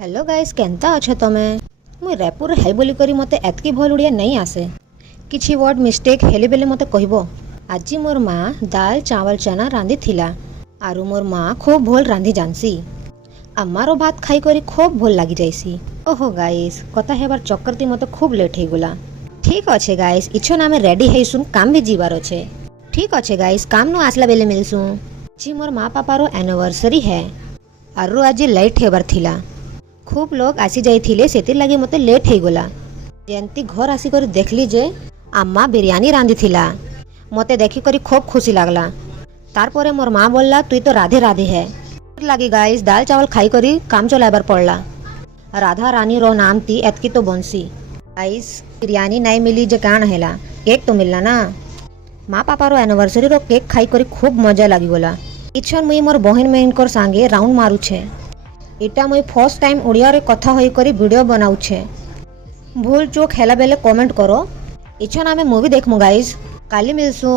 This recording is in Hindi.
हेलो गाइस केनता अच्छे तमे मुई रायपुर है बोली करी मते एतकी भल उड़िया नहीं आसे किछि वर्ड मिस्टेक हेले बेले मते कहबो। आज मोर माँ दाल चावल चना रांधी थिला आरु मोर माँ खूब भल रांधी जानसी। अम्मारो भात खाई करी खूब भल लागी जाइसी। ओहो गाइस कथा हेबार चक्कर मते खूब लेट हो गला। ठीक अच्छे गाइस इछन आमे रेडी हेसुन काम भी जीवार अच्छे। ठीक अच्छे गाइस काम नु आसला बेले मिलसु। जी मोर माँ पापारो एनिवर्सरी है आरु आज लेट हेबार थिला। खूब लोग आसी जाइथिले सेतिर लागी मते लेट हो गला। जेंती घर आसी कर देखली जे अम्मा बिरयानी रांधी थिला मते देखी करी खूब खुशी लागला। तारपरे मोर माँ बोलला तुई तो राधे राधे है लागी गाइस दाल चावल खाई करी काम चलाइबार पड़ला। राधा रानी रो नाम थी एतकी तो बंसी गाइस बिरयानी नहीं मिली जे कान हेला केक तो मिलला ना। माँ पापा रो एनिवर्सरी रो केक खाई करी खूब मजा लागी गला। इछन मुई मोर बहन मेनकर सांगे राउंड मारू छे। इटा मुई फर्स्ट टाइम ओडिया रे कथा होई करी वीडियो बनाऊ छे। भूल चूक हेला बेले कमेंट करो। इछन आमे मूवी देखमु गाइस काली मिलसु।